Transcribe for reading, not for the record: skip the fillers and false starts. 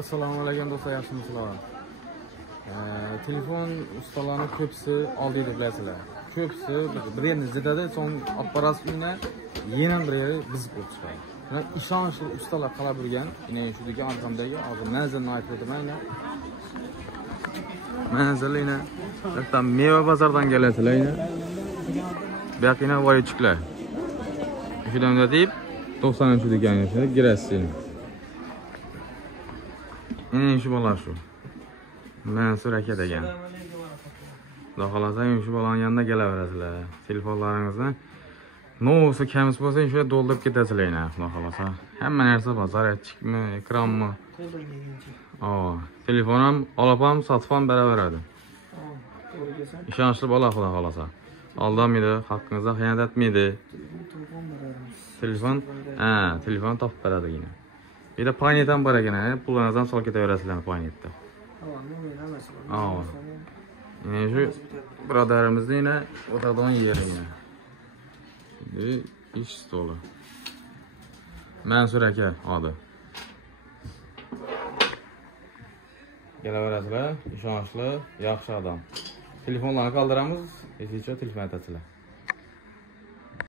Assalomu alaykum do'stlar, yaxshimisizlar? Telefon ustalarning ko'pisi oldi deb bilasizlar. Ko'pisi bir yerni zidada, so'ng apparat uyina yana bir yeri bizib o'tishadi. Bular ishonchli ustalar qilib turgan, yine shu degan arqamdagi hozir manzilni aytib o'taman. Manzilini bitta meva bozordan kelasizlar. Bu yoqina voychiqlar. Shundan deb 93 degan yerga kirasiz. Shu bola shu. Mansur aka degan. Xudo xolasa shu bolaning yanına kelaverasizlar. Telefonlaringizni no'si kamiz bo'lsa, shunga doldurib ketasizlar. Xudo xolasa. Hamma narsa bor, zaryadchikmi, ekranmi. Telefon ham olib ham sotib ham beraveradi. Ishonchli bola, xudo xolasa. Aldanmaydi, haqqingizda xiyonat etmaydi. Telefon topib beradi yine. Bir de paynetten bor ekan, pullarınızdan sol ketaverasizlar paynetda. Yine şu birodarimizning yine o'tiradigan yeri yine. Şimdi ish stoli. Mansur aka adı. Kelaverasizlar, ishonchli, yaxshi odam. Telefonlarni qoldiramiz, hech telefon aytasizlar.